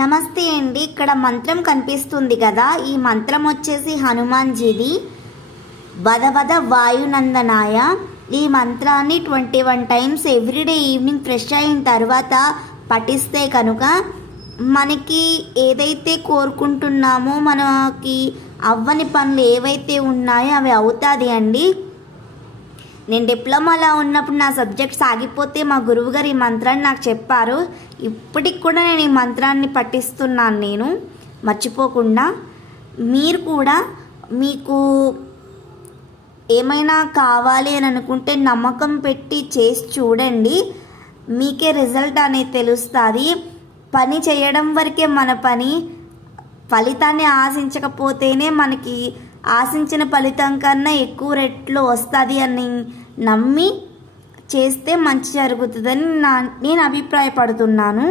నమస్తే అండి. ఇక్కడ మంత్రం కనిపిస్తుంది కదా, ఈ మంత్రం వచ్చేసి హనుమాన్జీది. వద వద వాయునందనాయ. ఈ మంత్రాన్ని 21 టైమ్స్ ఎవ్రీడే ఈవినింగ్ ఫ్రెష్ అయిన తర్వాత పఠిస్తే కనుక మనకి ఏదైతే కోరుకుంటున్నామో, మనకి అవ్వని పనులు ఏవైతే ఉన్నాయో అవి అవుతుంది అండి. నేను డిప్లొమాలో ఉన్నప్పుడు నా సబ్జెక్ట్స్ ఆగిపోతే మా గురువుగారు ఈ మంత్రాన్ని నాకు చెప్పారు. ఇప్పటికి కూడా నేను ఈ మంత్రాన్ని పఠిస్తున్నాను, నేను మర్చిపోకుండా. మీరు కూడా మీకు ఏమైనా కావాలి అని అనుకుంటే నమ్మకం పెట్టి చేసి చూడండి, మీకే రిజల్ట్ అనేది తెలుస్తుంది. పని చేయడం వరకే మన పని, ఫలితాన్ని ఆశించకపోతేనే మనకి ఆశించిన ఫలితం కన్నా ఎక్కువ రెట్లు వస్తుంది అని నమ్మి చేస్తే మంచి జరుగుతుందని నేను అభిప్రాయపడుతున్నాను.